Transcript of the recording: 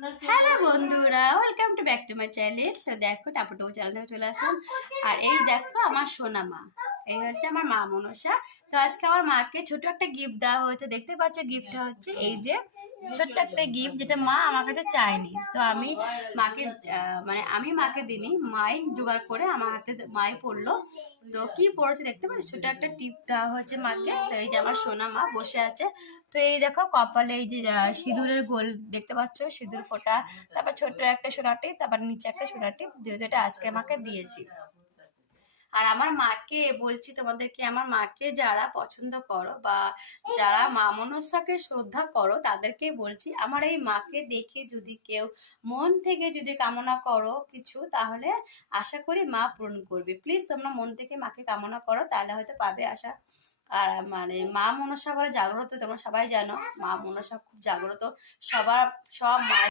Hello বন্ধুরা, welcome to back to my channel. তো দেখো টাপুটুকু চ্যানেল থেকে চলে আসলাম। আর এই দেখো আমার সোনা মা, এই হচ্ছে আমার মা মনসা। তো আজকে আমার মাকে ছোট একটা গিফট দেওয়া হয়েছে। দেখতে পাচ্ছ গিফটটা হচ্ছে এই যে ছোট্ট একটা গিফট, যেটা মা আমার কাছে চায়নি। তো আমি মাকে মানে আমি মাকে দিইনি, মাই জোগাড় করে আমার হাতে মাই পড়লো। তো কি পড়েছে দেখতে পাচ্ছ, ছোট একটা টিপ দেওয়া হয়েছে মাকে। তো এই যে আমার সোনা মা বসে আছে। তো এই দেখো কপালে এই যে সিঁদুরের গোল দেখতে পাচ্ছ, সিঁদুর ফোঁটা, তারপর ছোট্ট একটা সোনাটি, তারপর নিচে একটা সোনাটি, যেটা আজকে আমাকে দিয়েছি। আর আমার মাকে বলছি তোমাদেরকে, আমার মাকে যারা পছন্দ করো বা যারা মা মনসাকে শ্রদ্ধা করো তাদেরকে বলছি, আমার এই মাকে দেখে যদি কেউ মন থেকে যদি কামনা করো কিছু, তাহলে আশা করি মা পূরণ করবে। প্লিজ তোমরা মন থেকে মাকে কামনা করো, তাহলে হয়তো পাবে আশা। আর মানে মা মনসা বলে জাগ্রত, তোমরা সবাই জানো মা মনসা খুব জাগ্রত। সবার সব মা